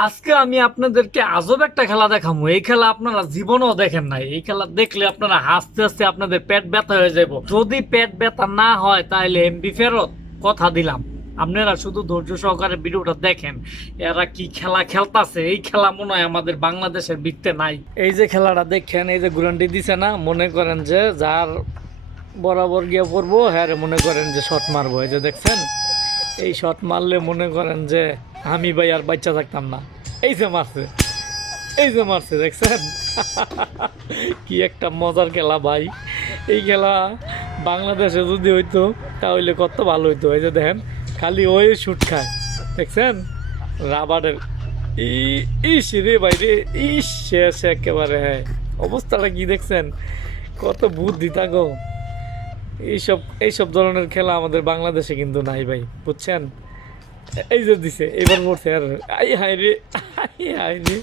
আজকে আমি আপনাদেরকে আজব একটা খেলা দেখাবো। এই খেলা আপনারা জীবনেও দেখেন নাই। এই খেলা দেখলে আপনারা হাসতে হাসতে আপনাদের পেট ব্যথা হয়ে যাব। যদি পেট ব্যথা না হয় তাহলে এমবি ফেরত, কথা দিলাম। আপনারা শুধু ধৈর্য সহকারে ভিডিওটা দেখেন। এরা কি খেলা খেলতাছে, এই খেলা মনে হয় আমাদের বাংলাদেশের বৃত্তে নাই। এই যে খেলাটা দেখেন, এই যে গুরান্ডি দিছে না, মনে করেন যে যার বরাবর গিয়ে পড়বো, হ্যাঁ রে, মনে করেন যে শট মারবো। এই যে দেখছেন, এই শট মারলে মনে করেন যে আমি ভাই আর বাচ্চা থাকতাম না। এই যে মারছে, এই যে মারছে, দেখছেন? কি একটা মজার খেলা ভাই। এই খেলা বাংলাদেশে যদি হইতো তাহলে কত ভালো হইতো। এই যে দেখেন, খালি ওই শুট খায়, দেখছেন? রাবারের ইস রে ভাই রে, ইস শেষ একেবারে। হ্যাঁ, অবস্থাটা কি দেখছেন? কত বুদ্ধি থাকো। এইসব এইসব ধরনের খেলা আমাদের বাংলাদেশে কিন্তু নাই ভাই, বুঝছেন? এই যে দিছে, এবার মরছে। আর আই হাই রে, আই হাই রে।